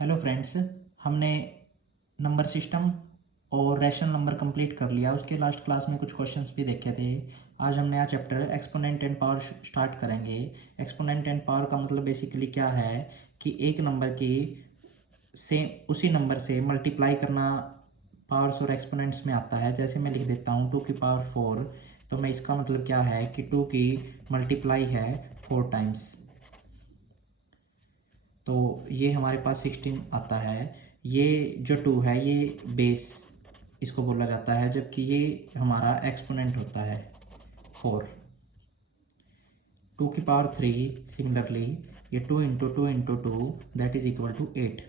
Hello friends, हमने number system और rational number complete कर लिया। उसके लास्ट क्लास में कुछ क्वेश्चंस भी देखे थे। आज हम नया chapter exponent and power start करेंगे। एक्सपोनेंट एंड पावर का मतलब बेसिकली क्या है कि एक नंबर की सेम उसी नंबर से मल्टीप्लाई करना पावर्स और एक्सपोनेंट्स में आता है। जैसे मैं लिख देता हूँ 2 की पावर 4, तो मैं इसका मतलब क्या है कि 2 की मल्टीप्लाई है 4 टाइम्स, तो ये हमारे पास 16 आता है। ये जो 2 है ये बेस इसको बोला जाता है, जबकि ये हमारा एक्सपोनेंट होता है 4। 2 की पावर 3 सिमिलरली ये 2 × 2 × 2 दैट इज इक्वल टू 8।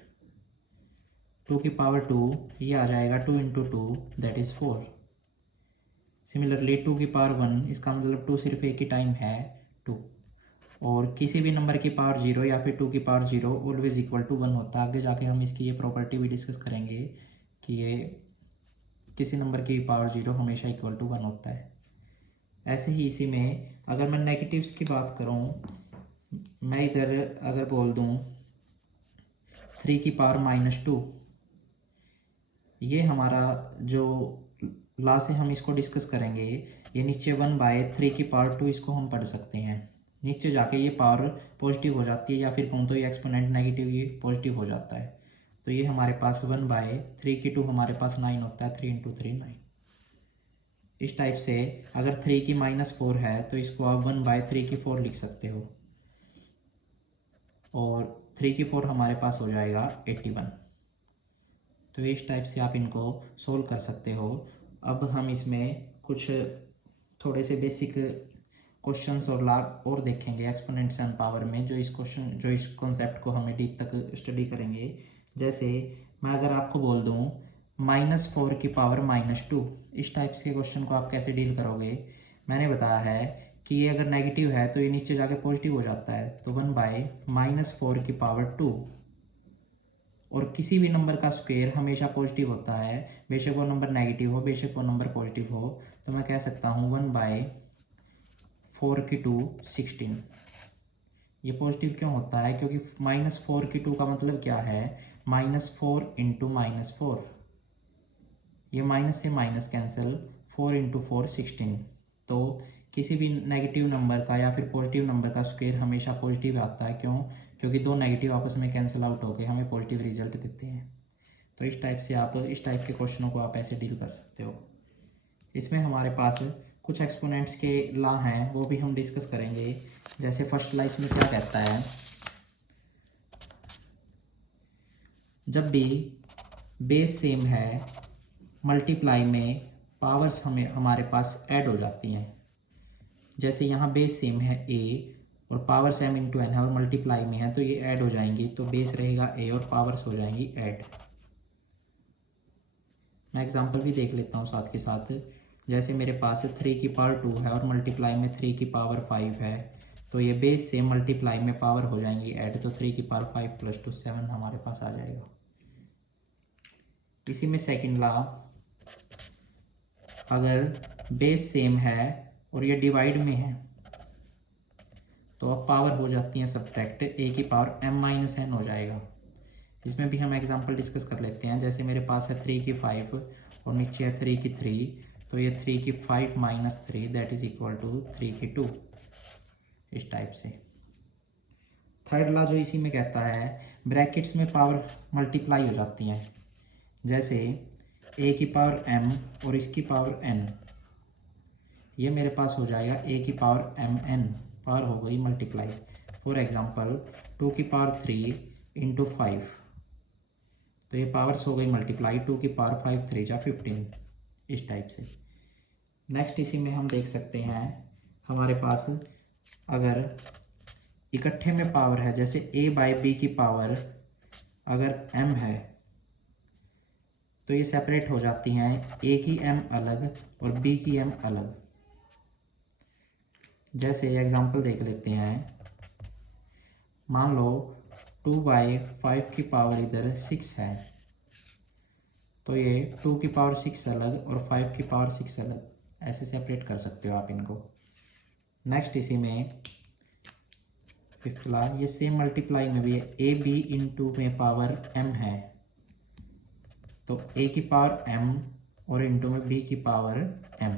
2 की पावर 2 ये आ जाएगा 2 × 2 दैट इज़ 4। सिमिलरली 2 की पावर 1 इसका मतलब 2 सिर्फ एक ही टाइम है 2। और किसी भी नंबर की पावर 0 या फिर 2 की पावर 0 ऑलवेज इक्वल टू 1 होता है। आगे जाके हम इसकी ये प्रॉपर्टी भी डिस्कस करेंगे कि ये किसी नंबर की पावर 0 हमेशा इक्वल टू 1 होता है। ऐसे ही इसी में अगर मैं नेगेटिव्स की बात करूं, मैं इधर अगर बोल दूं 3 की पावर -2, ये हमारा जो ला से हम इसको डिस्कस करेंगे, ये नीचे 1/3 की पावर 2 इसको हम पढ़ सकते हैं। नीचे जाके ये पावर पॉजिटिव हो जाती है, या फिर कहूँ तो ये एक्सपोनेंट नेगेटिव ये पॉजिटिव हो जाता है। तो ये हमारे पास 1/3 की 2 हमारे पास 9 होता है। 3 × 3 9। इस टाइप से अगर 3 की -4 है तो इसको आप 1/3 की 4 लिख सकते हो, और 3 की 4 हमारे पास हो जाएगा 81। तो इस टाइप से आप इनको सोल्व कर सकते हो। अब हम इसमें कुछ थोड़े से बेसिक क्वेश्चंस और लाभ और देखेंगे एक्सपोनेंट्स एंड पावर में, जो इस कॉन्सेप्ट को हमें डीप तक स्टडी करेंगे। जैसे मैं अगर आपको बोल दूं -4 की पावर -2, इस टाइप के क्वेश्चन को आप कैसे डील करोगे। मैंने बताया है कि ये अगर नेगेटिव है तो ये नीचे जाके पॉजिटिव हो जाता है, तो 1/-4 की पावर 2। और किसी भी नंबर का स्क्वायर हमेशा पॉजिटिव होता है, बेशक वो नंबर नेगेटिव हो बेशक वो नंबर पॉजिटिव हो। तो मैं कह सकता हूँ 1/4 की 2 16। ये पॉजिटिव क्यों होता है? क्योंकि -4 की 2 का मतलब क्या है, -4 × -4। ये माइनस से माइनस कैंसिल, 4 × 4 16। तो किसी भी नेगेटिव नंबर का या फिर पॉजिटिव नंबर का स्क्वायर हमेशा पॉजिटिव आता है। क्यों? क्योंकि दो नेगेटिव आपस में कैंसिल आउट होकर हमें पॉजिटिव रिजल्ट देते हैं। तो इस टाइप से आप इस टाइप के क्वेश्चनों को आप ऐसे डील कर सकते हो। इसमें हमारे पास कुछ एक्सपोनेंट्स के लॉ हैं, वो भी हम डिस्कस करेंगे। जैसे फर्स्ट लॉ इसमें क्या कहता है, जब भी बेस सेम है मल्टीप्लाई में पावर्स हमारे पास ऐड हो जाती हैं। जैसे यहाँ बेस सेम है a और पावर सेम × n है और मल्टीप्लाई में है, तो ये ऐड हो जाएंगी। तो बेस रहेगा a और पावर्स हो जाएंगी ऐड। मैं एग्जांपल भी देख लेता हूँ साथ के साथ। जैसे मेरे पास 3 की पावर 2 है और मल्टीप्लाई में 3 की पावर 5 है, तो ये बेस से मल्टीप्लाई में पावर हो जाएंगी ऐड। तो 3 की पावर 5 + 2 7 हमारे पास आ जाएगा। इसी में सेकंड लॉ, अगर बेस सेम है और ये डिवाइड में है तो अब पावर हो जाती है सब्ट्रैक्ट, a⁻m-n हो जाएगा। इसमें भी हम एग्जांपल डिस्कस कर लेते हैं। जैसे मेरे पास है 3 की 5 और नीचे है 3 की 3, तो ये 3 की 5 - 3 दैट इज इक्वल टू 3 की 2। इस टाइप से थर्ड लॉ जो इसी में कहता है, ब्रैकेट्स में पावर मल्टीप्लाई हो जाती हैं। जैसे a⁻m और इसकी पावर n, ये मेरे पास हो जाएगा a⁻m_n, पावर हो गई मल्टीप्लाई। फॉर एग्जांपल 2 की पावर 3 × 5, तो ये पावर्स हो गई मल्टीप्लाई। 2 की पावर 5 3 × 15। इस टाइप से नेक्स्ट इसी में हम देख सकते हैं, हमारे पास अगर इकट्ठे में पावर है, जैसे a/b की पावर अगर m है, तो ये सेपरेट हो जाती हैं, a की m अलग और b की m अलग। जैसे एग्जांपल देख लेते हैं, मान लो 2/5 की पावर इधर 6 है, तो ये 2 की पावर 6 अलग और 5 की पावर 6 अलग, ऐसे सेपरेट कर सकते हो आप इनको। नेक्स्ट इसी में फिफ्थ ला, ये सेम मल्टीप्लाई में भी है, ए बी इंटू में पावर m है तो a की पावर m और इंटू में b की पावर m,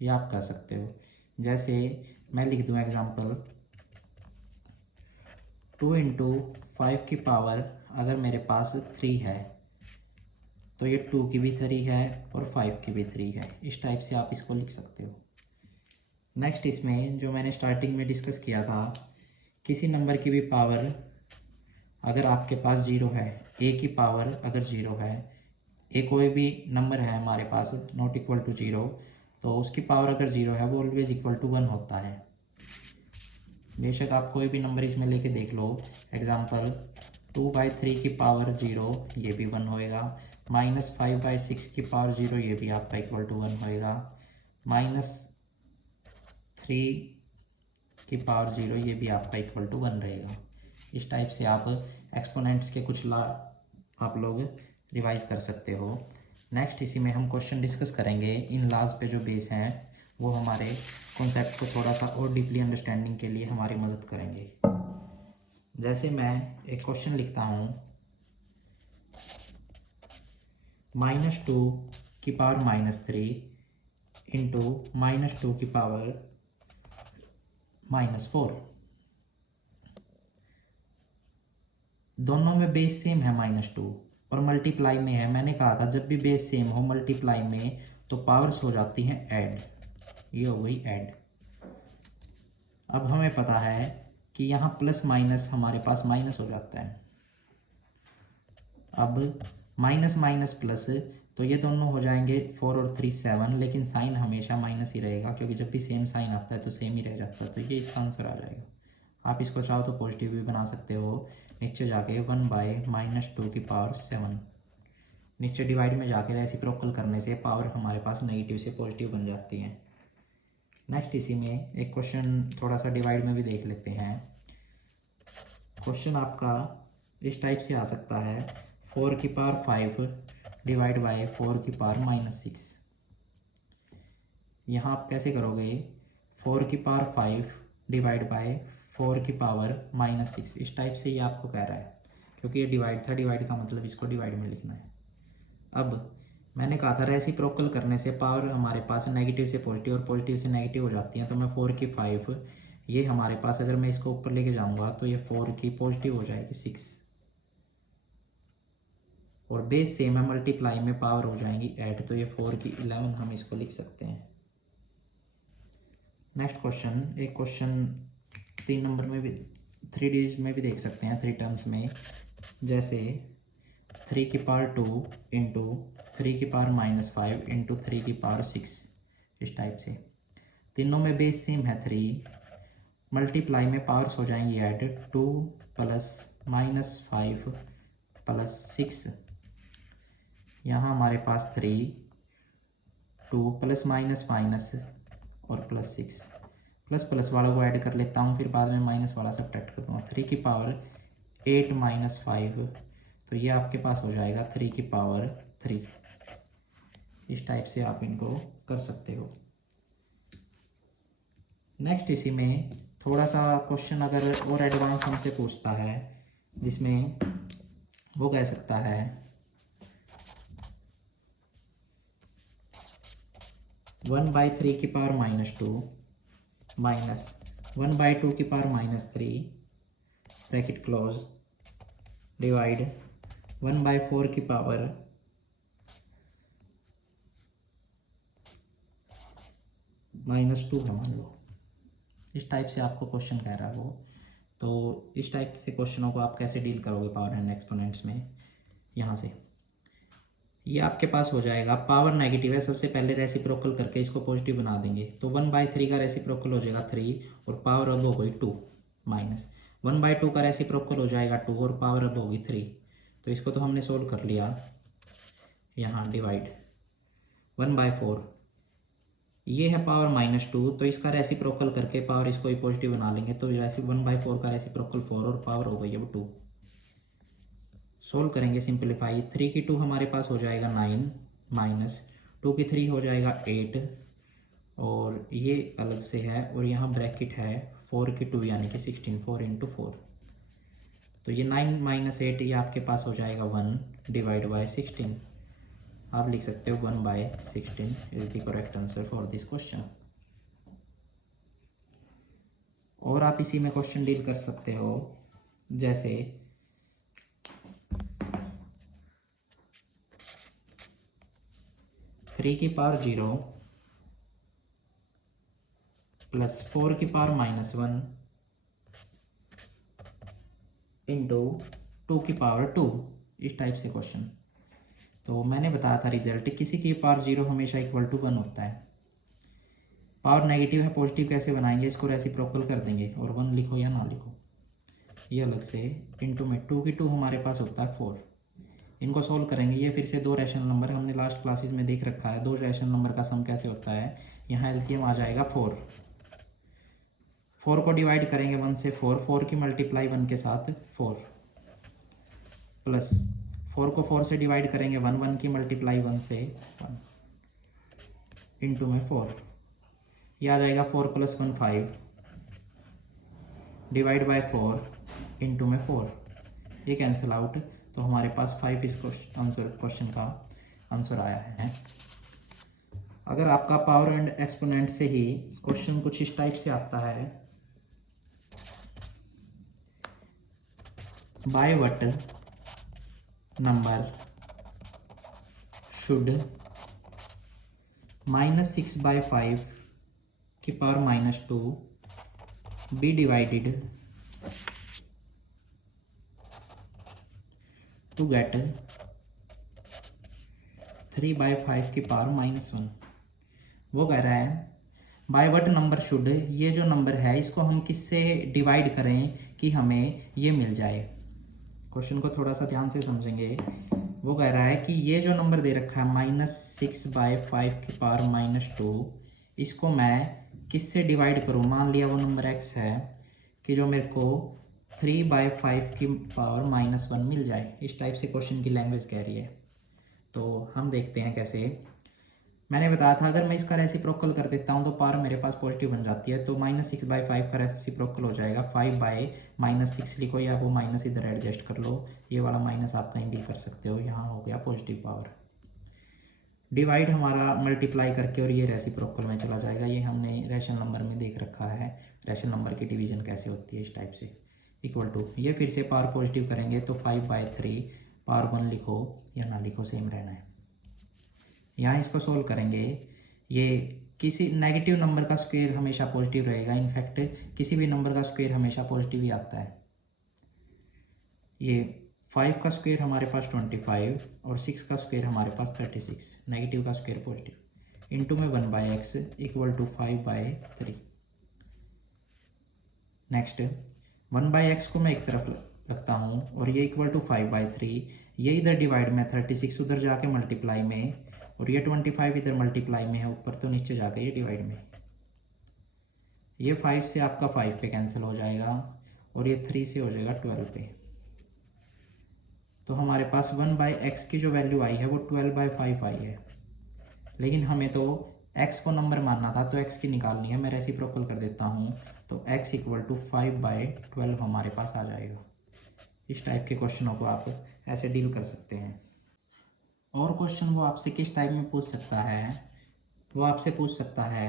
ये आप कर सकते हो। जैसे मैं लिख दूँ एग्जांपल, 2 इंटू 5 की पावर अगर मेरे पास 3 है तो ये 2 की भी 3 है और 5 की भी 3 है। इस टाइप से आप इसको लिख सकते हो। नेक्स्ट इसमें जो मैंने स्टार्टिंग में डिस्कस किया था, किसी नंबर की भी पावर अगर आपके पास 0 है, a की पावर अगर 0 है, ए कोई भी नंबर है हमारे पास नॉट इक्वल टू 0, तो उसकी पावर अगर 0 है वो ऑलवेज इक्वल टू 1 होता है। बेशक आप कोई भी नंबर इसमें लेके देख लो, एग्जांपल 2/3 की पावर 0, ये भी 1 होएगा। -5/6 की पावर 0, ये भी आपका इक्वल टू 1 होएगा। -3 की पावर 0, ये भी आपका इक्वल टू 1 रहेगा। इस टाइप से आप एक्सपोनेंट्स के कुछ ला आप लोग रिवाइज कर सकते हो। नेक्स्ट इसी में हम क्वेश्चन डिस्कस करेंगे, इन लॉज पे जो बेस हैं वो हमारे कॉन्सेप्ट को थोड़ा सा और डीपली अंडरस्टैंडिंग के लिए हमारी मदद करेंगे। जैसे मैं एक क्वेश्चन लिखता हूँ, -2 की पावर -3 इंटू -2 की पावर -4, दोनों में बेस सेम है -2 और मल्टीप्लाई में है। मैंने कहा था जब भी बेस सेम हो मल्टीप्लाई में तो पावर्स हो जाती हैं ऐड, ये हो गई ऐड। अब हमें पता है कि यहाँ प्लस माइनस हमारे पास माइनस हो जाता है। अब माइनस माइनस प्लस, तो ये दोनों हो जाएंगे 4 और 3 7, लेकिन साइन हमेशा माइनस ही रहेगा क्योंकि जब भी सेम साइन आता है तो सेम ही रह जाता है, तो ये इसका आंसर आ जाएगा। आप इसको चाहो तो पॉजिटिव भी बना सकते हो, नीचे जाके 1/-2 की पावर 7, नीचे डिवाइड में जाके रेसिप्रोकल करने से पावर हमारे पास नेगेटिव से पॉजिटिव बन जाती है। नेक्स्ट इसी में एक क्वेश्चन थोड़ा सा डिवाइड में भी देख लेते हैं। क्वेश्चन आपका इस टाइप से आ सकता है, 4 की पावर 5 डिवाइड बाय 4 की पावर -6। यहाँ आप कैसे करोगे, 4 की पावर 5 डिवाइड बाय 4 की पावर -6, इस टाइप से ये आपको कह रहा है क्योंकि ये डिवाइड था, डिवाइड का मतलब इसको डिवाइड में लिखना है। अब मैंने कहा था रेसिप्रोकल करने से पावर हमारे पास नेगेटिव से पॉजिटिव और पॉजिटिव से नेगेटिव हो जाती हैं, तो मैं 4 की 5, ये हमारे पास अगर मैं इसको ऊपर लेके जाऊंगा तो ये 4 की पॉजिटिव हो जाएगी 6, और बेस सेम है मल्टीप्लाई में पावर हो जाएंगी ऐड, तो ये 4 की 11 हम इसको लिख सकते हैं। नेक्स्ट क्वेश्चन, एक क्वेश्चन 3 नंबर में भी 3 डिजिट में भी देख सकते हैं, 3 टर्म्स में। जैसे 3 की पावर 2 इंटू 3 की पावर -5 इंटू 3 की पावर 6, इस टाइप से। तीनों में बेस सेम है 3, मल्टीप्लाई में पावर्स हो जाएंगी ऐड, 2 + -5 + 6, यहाँ हमारे पास 3, 2 + माइनस और +6, प्लस प्लस वालों को ऐड कर लेता हूँ, फिर बाद में माइनस वाला सब्ट्रैक्ट कर दूँगा। 3 की पावर 8 - 5, तो ये आपके पास हो जाएगा 3 की पावर 3। इस टाइप से आप इनको कर सकते हो। नेक्स्ट इसी में थोड़ा सा क्वेश्चन अगर और एडवांस हमसे पूछता है, जिसमें वो कह सकता है 1/3 की पावर -2 माइनस 1/2 की पावर -3 ब्रैकेट क्लोज डिवाइड 1/4 की पावर -2 है मान लो। इस टाइप से आपको क्वेश्चन कह रहा है वो, तो इस टाइप से क्वेश्चनों को आप कैसे डील करोगे पावर एंड एक्सपोनेंट्स में। यहाँ से ये आपके पास हो जाएगा, पावर नेगेटिव है, सबसे पहले रेसिप्रोकल करके इसको पॉजिटिव बना देंगे, तो 1/3 का रेसिप्रोकल हो जाएगा 3 और पावर अब हो गई 2, माइनस 1/2 का रेसिप्रोकल हो जाएगा 2 और पावर अब होगी 3, तो इसको तो हमने सोल्व कर लिया। यहाँ डिवाइड 1/4, ये है पावर -2, तो इसका रेसिप्रोकल करके पावर इसको ही पॉजिटिव बना लेंगे, तो 1/4 का रेसिप्रोकल 4 और पावर हो गई अब 2। सोल्व करेंगे सिंपलीफाई, 3 की 2 हमारे पास हो जाएगा 9 माइनस 2 की 3 हो जाएगा 8, और ये अलग से है और यहाँ ब्रैकेट है 4 की 2 यानी कि 16, 4 इंटू 4। तो ये 9 माइनस 8 ये आपके पास हो जाएगा 1 डिवाइड बाय 16। आप लिख सकते हो 1/16 is the correct answer for this question. और आप इसी में क्वेश्चन डील कर सकते हो, जैसे 3 की पावर 0 प्लस 4 की पावर -1 इंटू 2 की पावर 2, इस टाइप से क्वेश्चन। तो मैंने बताया था रिजल्ट, किसी की पावर 0 हमेशा इक्वल टू 1 होता है। पावर नेगेटिव है, पॉजिटिव कैसे बनाएंगे, इसको रेसिप्रोकल कर देंगे और 1 लिखो या ना लिखो ये अलग से, इंटू में 2 की 2 हमारे पास होता है 4। इनको सोल्व करेंगे, ये फिर से दो रैशनल नंबर हमने लास्ट क्लासेस में देख रखा है, दो रैशनल नंबर का सम कैसे होता है। यहाँ एलसीएम आ जाएगा 4। 4 को डिवाइड करेंगे 1 से 4 की मल्टीप्लाई 1 के साथ 4, प्लस 4 को 4 से डिवाइड करेंगे 1 की मल्टीप्लाई 1 से 1, इंटू में 4, ये आ जाएगा 4 + 1 5 डिवाइड बाय 4 इंटू में 4, ये कैंसिल आउट, तो हमारे पास 5 इस क्वेश्चन का आंसर आया है। अगर आपका पावर एंड एक्सपोनेंट से ही क्वेश्चन कुछ इस टाइप से आता है, बाय व्हाट नंबर शुड -6/5 की power -2 be divided to get 3/5 की पावर -1। वो कह रहा है बाय व्हाट नंबर शुड, ये जो नंबर है इसको हम किससे डिवाइड करें कि हमें ये मिल जाए। क्वेश्चन को थोड़ा सा ध्यान से समझेंगे। वो कह रहा है कि ये जो नंबर दे रखा है -6/5 की पावर -2, इसको मैं किससे डिवाइड करूँ। मान लिया वो नंबर x है कि जो मेरे को 3/5 की पावर -1 मिल जाए, इस टाइप से क्वेश्चन की लैंग्वेज कह रही है। तो हम देखते हैं कैसे। मैंने बताया था अगर मैं इसका रेसिप्रोकल कर देता हूँ तो पावर मेरे पास पॉजिटिव बन जाती है, तो -6/5 का रेसिप्रोकल हो जाएगा 5/-6 लिखो, या वो माइनस इधर एडजस्ट कर लो, ये वाला माइनस आप कहीं भी कर सकते हो, यहाँ हो गया पॉजिटिव पावर। डिवाइड हमारा मल्टीप्लाई करके और ये रेसिप्रोकल में चला जाएगा। ये हमने रैशनल नंबर में देख रखा है, रैशनल नंबर की डिवीजन कैसे होती है इस टाइप से। इक्वल टू, ये फिर से पावर पॉजिटिव करेंगे तो 5/3 पावर 1 लिखो या ना लिखो, सेम रहना है। यहाँ इसको सोल्व करेंगे, ये किसी नेगेटिव नंबर का स्क्वायर हमेशा पॉजिटिव रहेगा, इनफैक्ट किसी भी नंबर का स्क्वायर हमेशा पॉजिटिव ही आता है। ये 5 का स्क्वायर हमारे पास 25 और 6 का स्क्वायर हमारे पास 36, नेगेटिव का स्क्वायर पॉजिटिव, इंटू में 1/x equal to 5/3। Next 1/x को मैं एक तरफ रखता हूँ और ये इक्वल टू 5/3, ये इधर डिवाइड में 36 उधर जाके मल्टीप्लाई में, और ये 25 इधर मल्टीप्लाई में है ऊपर, तो नीचे जाके ये डिवाइड में। ये 5 से आपका 5 पे कैंसिल हो जाएगा और ये 3 से हो जाएगा 12 पे। तो हमारे पास 1/x की जो वैल्यू आई है वो 12/5 आई है, लेकिन हमें तो x को नंबर मानना था, तो x की निकालनी है। मैं रेसिप्रोकल कर देता हूँ, तो x इक्वल टू 5/12 हमारे पास आ जाएगा। इस टाइप के क्वेश्चनों को आप ऐसे डील कर सकते हैं। और क्वेश्चन वो आपसे किस टाइप में पूछ सकता है, वो आपसे पूछ सकता है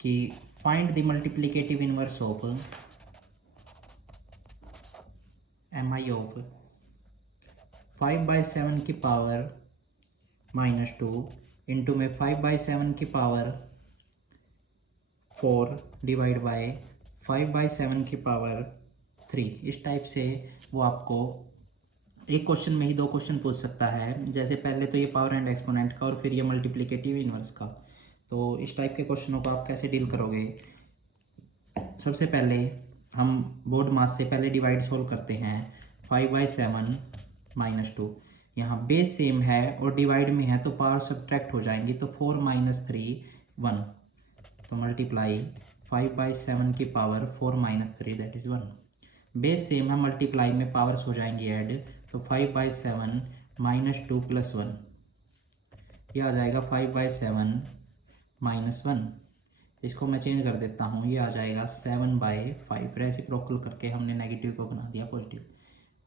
कि find the multiplicative inverse of mi of 5/7 की पावर -2 इंटू में 5/7 की पावर 4 डिवाइड बाय 5/7 की पावर 3। इस टाइप से वो आपको एक क्वेश्चन में ही दो क्वेश्चन पूछ सकता है, जैसे पहले तो ये पावर एंड एक्सपोनेंट का और फिर ये मल्टीप्लिकेटिव इनवर्स का। तो इस टाइप के क्वेश्चनों को आप कैसे डील करोगे। सबसे पहले हम बोर्ड मास से पहले डिवाइड सोल्व करते हैं। 5/7 -2, यहाँ बेस सेम है और डिवाइड में है तो पावर सब्ट्रैक्ट हो जाएंगी, तो 4 - 3 1, तो मल्टीप्लाई 5/7 की power 4 - 3 that is 1। Base same है, मल्टीप्लाई में पावर्स हो जाएंगी ऐड, तो 5/7 -2 + 1, ये आ जाएगा 5/7 - 1। इसको मैं चेंज कर देता हूँ, ये आ जाएगा 7/5। रेसिप्रोकल करके हमने नेगेटिव को बना दिया पॉजिटिव।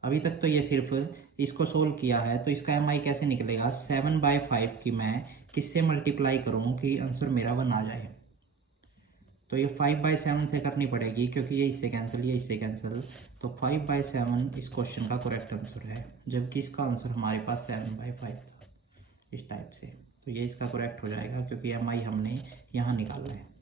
अभी तक तो ये सिर्फ इसको सोल्व किया है, तो इसका एम आई कैसे निकलेगा, 7/5 की मैं किससे मल्टीप्लाई करूँ कि आंसर मेरा 1 आ जाए। तो ये 5/7 से करनी पड़ेगी, क्योंकि ये इससे कैंसिल, ये इससे कैंसिल, तो 5/7 इस क्वेश्चन का करेक्ट आंसर है, जबकि इसका आंसर हमारे पास 7/5 था इस टाइप से। तो ये इसका करेक्ट हो जाएगा, क्योंकि एम आई हमने यहाँ निकालना है।